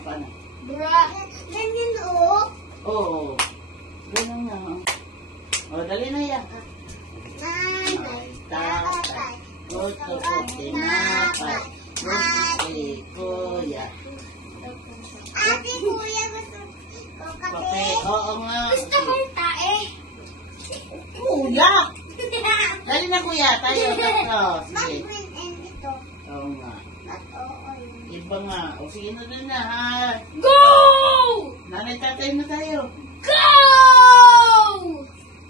Ang paano? Bra. Ganyan o. Oo. Ganyan nga. O, dali na yan. Nanay, Tatay, gusto ko tinapay. Gusto si kuya. Ate, kuya, gusto ko kape. Oo nga. Gusto kong tae. Kuya! Dali na kuya, tayo. Tatlo. Ba't Sige. green and ito? Oo nga. Ba't oo yun? Iba nga. O sige na dun na ha. Go! Nanay, tatay na tayo. Go!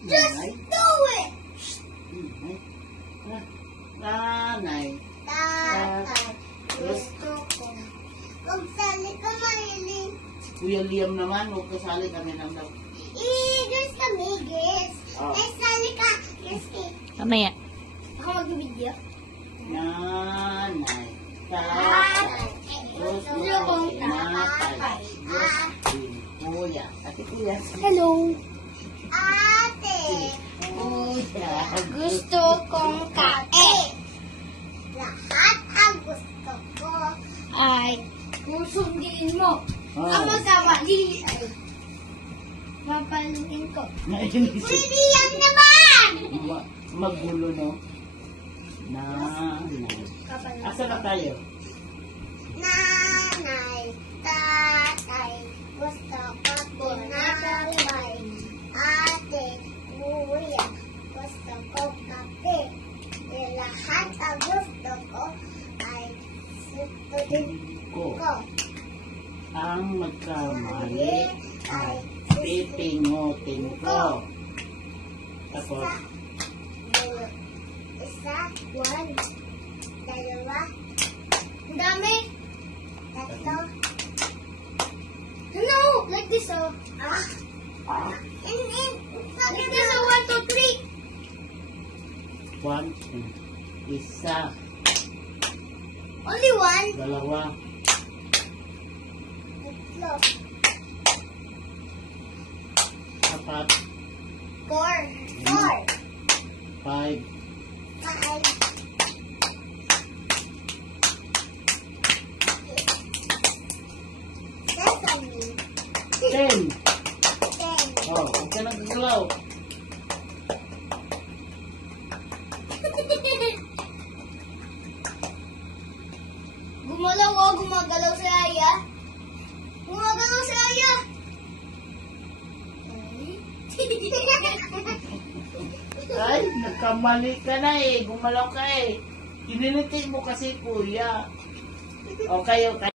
Just Nanay. do it! Nanay. Tatay, gusto ko. Kung sali ka mahiling. Kuya Liam naman, huwag kasali kami ng daw. Just kami, guys. Oh. Ay, sali ka. Yes, Mamaya. Ako mag-video. Nanay. Tatay. Tatay, Gusto gusto ko kong tinapay. tatay. Gusto si kuya. Ate kuya. Hello. Ate, Kuya. gusto kong kape. Lahat ang gusto ko ay susundin mo. Oh. Ang magkamali ay papaluin ko. Nainis. Pwede yan naman! Magulo, no? Nanay. Asa na tayo? Nanay, tatay, gusto ko tinapay. Ate, kuya, gusto ko kape. Lahat ang gusto ko ay susundin Ko. ko. Ang magkamali ay pipingutin ko. Tapos, Isa, one, dalawa, ang dami, tatlo. No, like this, oh. Like this, oh, 1, 2, 3. one, isa, Only one. dalawa, Tatlo. apat, 4. 4. five, 5. Sesame. 10. 10. Oh, huwag ka nagagalaw. Gumalaw o gumagalaw si Aya. Gumagalaw si Aya. Ay, nagkamali ka na eh. Gumalaw ka eh. Kiniliti mo kasi kuya. O kayo,